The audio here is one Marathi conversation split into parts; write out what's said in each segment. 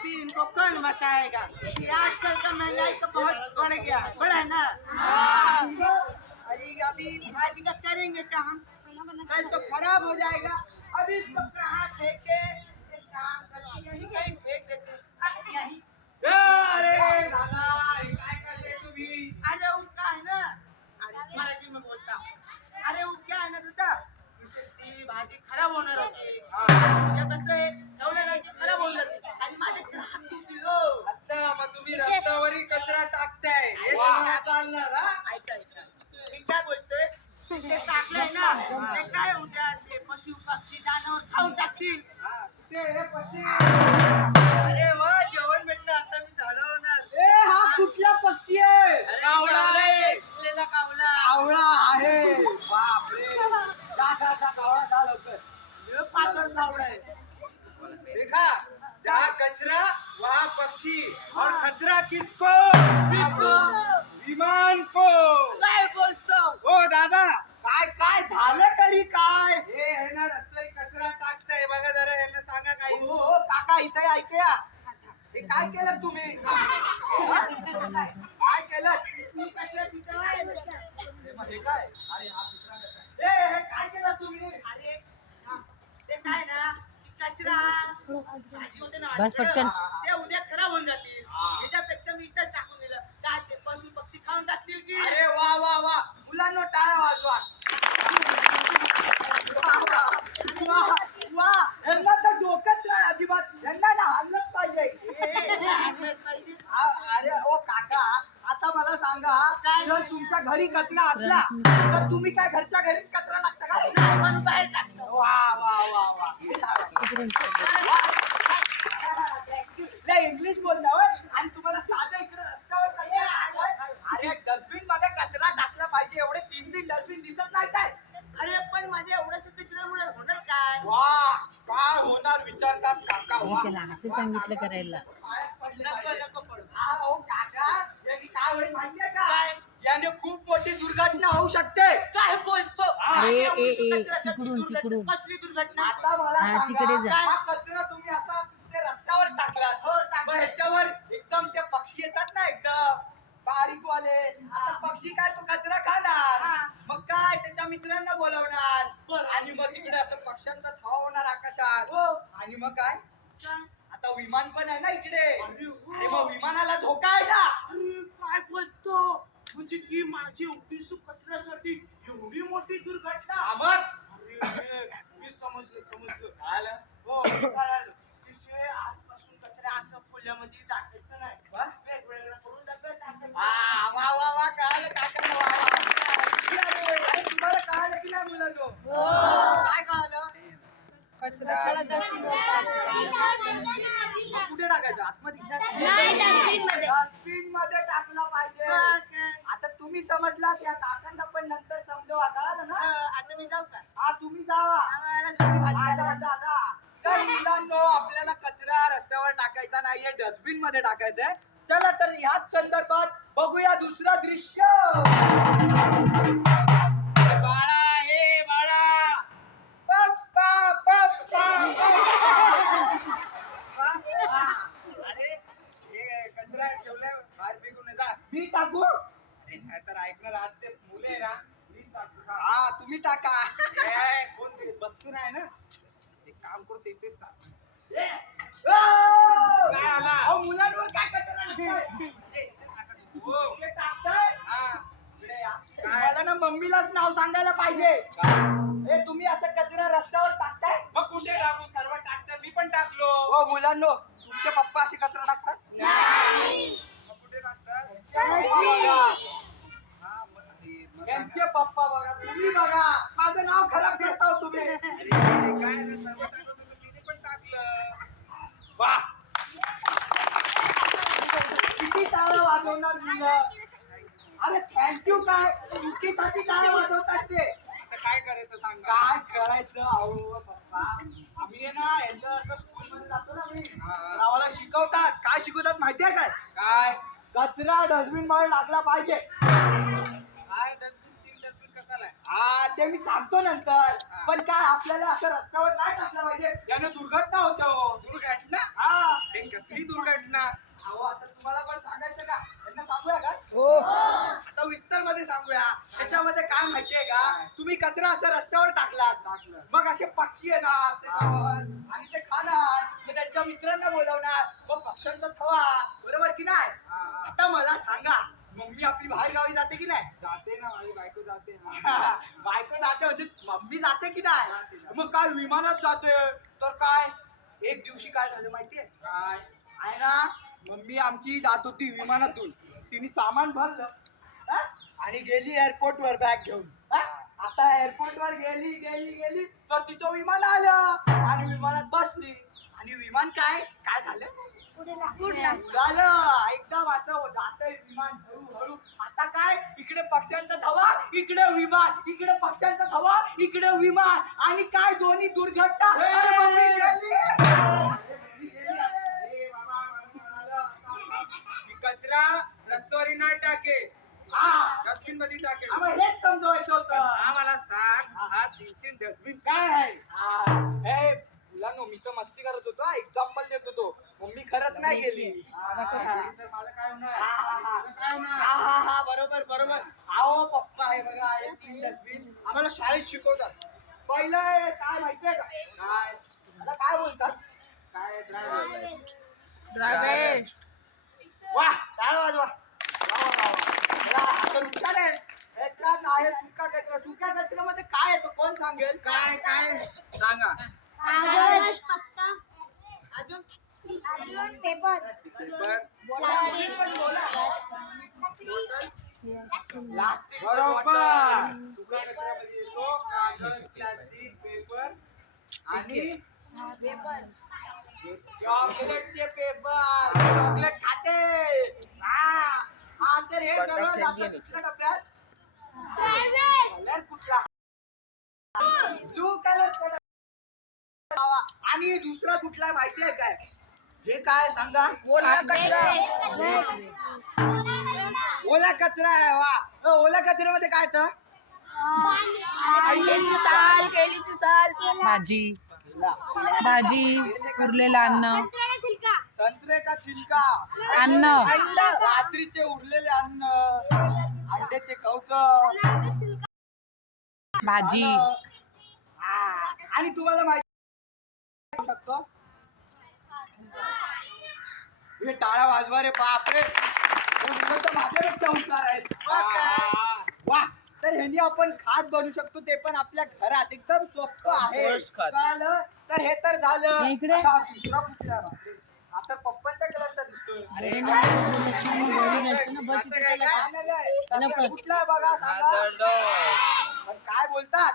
अभी इनको कौन बताएगा कि आजकल का महंगाई तो बहुत बढ़ गया है, बढ़ा है ना। अरे अभी भाजी का करेंगे क्या हम, कल तो खराब हो जाएगा। अभी इसको कहाँ फेंके, एक काम करके यहीं कहीं फेंक देते हैं। अरे यहीं। अरे दादा हे काय करते तुम्ही? अरे वो क्या है ना, अरे मराठी में बोलता हूँ। अरे वो क्या है ना दादा, विशेष ती भाजी खराब होणार होती, म्हणजे कसं आहे ठेवलं नाही की खराब होऊन जाते आणि माझे ग्राहक येतील हो. अच्छा मग तुम्ही रस्त्यावरही कचरा टाकताय हे तुम्हाला चालणार हा? ऐका ऐका, मी काय बोलतोय, ते टाकलंय ना, ते काय उद्या ते पशु पक्षी जनावर खाऊन टाकतील. हा, ते हे पक्षी. अरे वा, जेवण भेटलं, आता मी झाडवणार. ए हा कुठला पक्षी आहे? कावळा आहे, पिकलेला कावळा. कावळा आहे. बापरे जा कावळा जा लवकर. हे पातळ कावळा आहे. देखा जहाँ कचरा वहाँ पक्षी और खतरा किसको? विमान को. काय बोलतो? हो दादा काय काय झालं तरी काय? हे आहे ना रस्त्यावर कचरा टाकताय बघा जरा यांना सांगा काही. हो हो, काका इथे ऐकूया. हे काय केलं तुम्ही? काय केलं? हे काय? अरे हा दुसरा कचरा. हे काय केलं तुम्ही? अरे हा, ते काय ना, कचरा भाजी होते ना, बस पटकन. ते उद्या खराब होऊन जातील. याच्यापेक्षा मी इथं टाकून दिलं, काय ते पशु पक्षी खाऊन टाकतील की. अरे वा वा वा, मुलांना टाळ्या वाजवा. वा, यांना तर डोकंच नाही अजिबात, यांना ना हाणलंच पाहिजे. अरे ओ काका, आता मला सांगा, जर तुमच्या घरी कचरा असला तर तुम्ही काय घरच्या घरीच कचरा टाकता का? म्हणून बाहेर टाकतो. वा वा वा वा, इंग्लिश बोलल्यावर आणि तुम्हाला साधं इकडे रस्त्यावर कचरा आणलाय. अरे डस्टबिन मध्ये कचरा टाकला पाहिजे, एवढे 3 डस्टबिन दिसत नाही काय? अरे पण माझ्या एवढ्याशा कचऱ्यामुळे होणार काय? वा, काय होणार विचारतात काका. मी त्याला असं सांगितलं करायला. नको पडू. अहो काका, याने काय होईल माहितीये का? याने खूप मोठी दुर्घटना होऊ शकते. काय बोलतो? अरे, तिकडून. कसली दुर्घटना? आता मला हा, सांगा, तिकडे जा. हा कचरा तुम्ही असा ते रस्त्यावर टाकला, मग ह्याच्यावर एकदम ते पक्षी येतात ना, एकदम बारीक वाले. आता पक्षी काय तो कचरा खाणार, मग काय त्याच्या मित्रांना बोलवणार आणि मग तिकडे असं पक्ष्यांचा थावा होणार आकाशात. आणि मग काय, आता विमान पण आहे ना इकडे. अरे मग विमानाला धोका आहे ना. काय बोलतो, म्हणजे ती माझी एवढी कचऱ्यासाठी एवढी मोठी दुर्घटना. मग मी समजलं कळालं. हो कळालं. विषय आजपासून कचरा असं फुल्यामध्ये टाकायचं नाही, वेगवेगळं करून डब्यात टाकायचं. वा वा वा, कळालं काकांना. वा वा, अरे तुम्हाला कळालं की नाही मुलांनो? काय कळालं? कचरा कुठे टाकायचं? आतमध्ये? डस्टबिन मध्ये टाकला पाहिजे. आता तुम्ही समजला, त्या काकांना पण नंतर समजवा, कळालं ना? आता मी जाऊ का? हा तुम्ही जावा. तर मुलांनो, आपल्याला कचरा रस्त्यावर टाकायचा नाहीये, डस्टबिन मध्ये टाकायचंय. चला तर ह्याच संदर्भात बघूया दुसरं दृश्य. बाळा हे बाळा पप्पा पप्पा. अरे हे कचरा ठेवलाय बाहेर फेकून जा. मी टाकू? अरे काय तर ऐकणार आजचे मुले आहे ना, मी टाकतो का? हा तुम्ही टाका. ए, कोण बसतो नाही ना, एक काम करतो इथेच टाक. काय आला? अहो, मुलांवर काय कचरा टाकताय? हो. हे टाकताय? हा. इकडे या. मला ना मम्मीलाच नाव सांगायला पाहिजे. हे तुम्ही असं कचरा रस्त्यावर टाकताय? मग कुठे टाकू? सर्व टाकतात, मी पण टाकलो. हो मुलांनो, तुमचे पप्पा असे कचरा टाकतात? मग कुठे टाकतात? हा, मग यांचे पप्पा बघा, तुम्ही बघा, माझं नाव खराब करता तुम्ही. अरे, काय रे, सर्व टाकलं तुम्ही, तिने पण टाकलं. वा, किती टाळा वाजवणार मुलं. अरे थँक्यू काय, चुकीसाठी टाळा वाजवतात ते. आता काय करायचं सांगा. काय करायचं अहो पप्पा, आम्ही आहे ना यांच्यासारखं स्कूल मध्ये जातो ना, मी आम्हाला शिकवतात. काय शिकवतात माहितीये काय? काय कचरा डस्टबिन मध्ये टाकला पाहिजे. काय डस्टबिन 3 डस्टबिन कसाला आहे? हा ते मी सांगतो नंतर. पण काय आपल्याला असं रस्त्यावर नाही टाकलं पाहिजे, याने दुर्घटना होते. दुर्घटना? हा हे कसली दुर्घटना? पक्षाच्या मित्रांना बोलवणार मग पक्षांचा थवा बरोबर की नाही. आता मला सांगा मम्मी आपली बाहेर गावी जाते की नाही. जाते ना, माझी बायको जाते ना. बायको जाते म्हणजे मम्मी जाते की नाही. मग काय विमानात जाते तर काय. एक दिवशी काय झालं माहितीये काय आहे ना. मम्मी आमची जात होती विमानातून. तिने सामान भरलं हा? आणि गेली एअरपोर्ट वर बॅग घेऊन हा? आता एअरपोर्ट वर गेली गेली गेली तर तिचं विमान आलं आणि विमानात बसली आणि विमान काय काय झालं उडालं. एकदम असं जातंय विमान हळूहळू. आता काय इकडे पक्ष्यांचा धवा इकडे विमान इकडे पक्ष्यांचा धवा इकडे विमान आणि काय दोन्ही दुर्घटना. अरे मम्मी गेली. अरे बाबा, म्हणून म्हणालो की कचरा रस्त्यावर नाही टाके, हा. डस्टबिन मध्ये टाकेल. आम्हाला हेच समजवायचं होतं. आम्हाला सांग, हा 3 डस्टबिन काय आहे? हे मुलांनो मी तर मस्ती करत होतो. एक्झाम्पल देत होतो. मम्मी खरंच नाही गेली. तर मला काय होणार? हा. तुझं काय होणार? हा बरोबर बरोबर. आओ पप्पा आहे बघा हे 3 डस्टबिन आम्हाला शाळेत शिकवतात. पहिलं काय माहितीये का काय मला काय बोलतात काय ड्रायव्हर? ड्रायव्हर वा टाळ वाजवा. वा, वा, वा. मला हा तर हुशार आहे. ह्याच्यात आहे सुका कचरा. सुक्या कचऱ्यामध्ये काय येतो कोण सांगेल. काय काय सांगा. कागद, पत्ता, अजून पेपर, पेपर, प्लास्टिक, प्लास्टिक बरोबर. सुका कचऱ्यामध्ये येतो कागद, प्लास्टिक, पेपर आणि चॉकलेटचे पेपर. चॉकलेट खाते. हा तर हे सगळं जातं दुसऱ्या डब्यात. कलर कुठला ब्लू कलर आणि दुसरा कुठला माहिती आहे काय. हे काय सांगा. ओला कचरा. ओला कचरा आहे वा. ओला कचऱ्यामध्ये काय तर केळीची साल, भाजी भाजी उरलेलं अन्न संत्रे का छिलका. अन्न रात्रीचे उरलेले अन्न अंड्याचे कवच भाजी आणि तुम्हाला माहिती शकतो हे टाळा वाजवा रे बापरे. माझ्यापेक्षा हुशार आहेत. वा तर ह्यानी आपण खात बनवू शकतो ते पण आपल्या घरात एकदम सोपं आहे. कळालं तर हे तर झालं. इकडे. आता दुसरा कुठला आहे बापरे? आता पप्पांच्या कलरचा दिसतोय. बस इथे काय चला. नाही, तसं कुठला आहे बघा सांगा. पण काय बोलतात.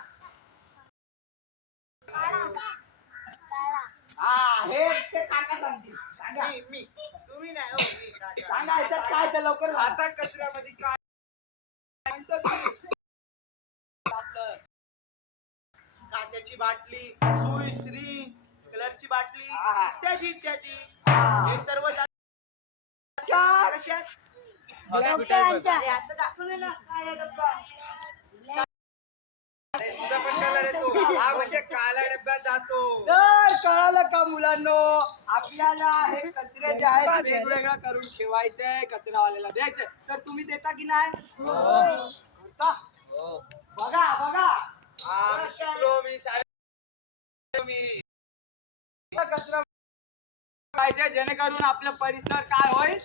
हा हे ते काका सांगतील. सांगा मी तुम्ही नाही हो, मी काय सांगा याच्यात काय तर लवकर सांगा. आता कचऱ्यामध्ये काय सांगतो की. आपलं काचेची बाटली सुई सिरिंज कलरची बाटली इत्यादी इत्यादी हे सर्व कशा अरे आता दाखवले ना काय आहे डब्बा. अरे, तुझा पण कलर येतो. हा म्हणजे काळ्या डब्यात जातो. तर कळालं का मुलांनो आपल्याला हे कचरे जे आहेत वेगवेगळं करून ठेवायचंय कचरावाल्याला द्यायचंय. तर तुम्ही देता की नाही. देता? बघा बघा हा, शिकलो मी शाळेत मी. कचरा पाहिजे जेणेकरून आपलं परिसर काय होईल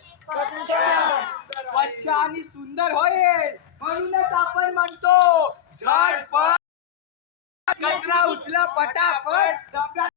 स्वच्छ आणि सुंदर होईल. म्हणूनच आपण म्हणतो झटपट कचरा उचला पटापट डब्यात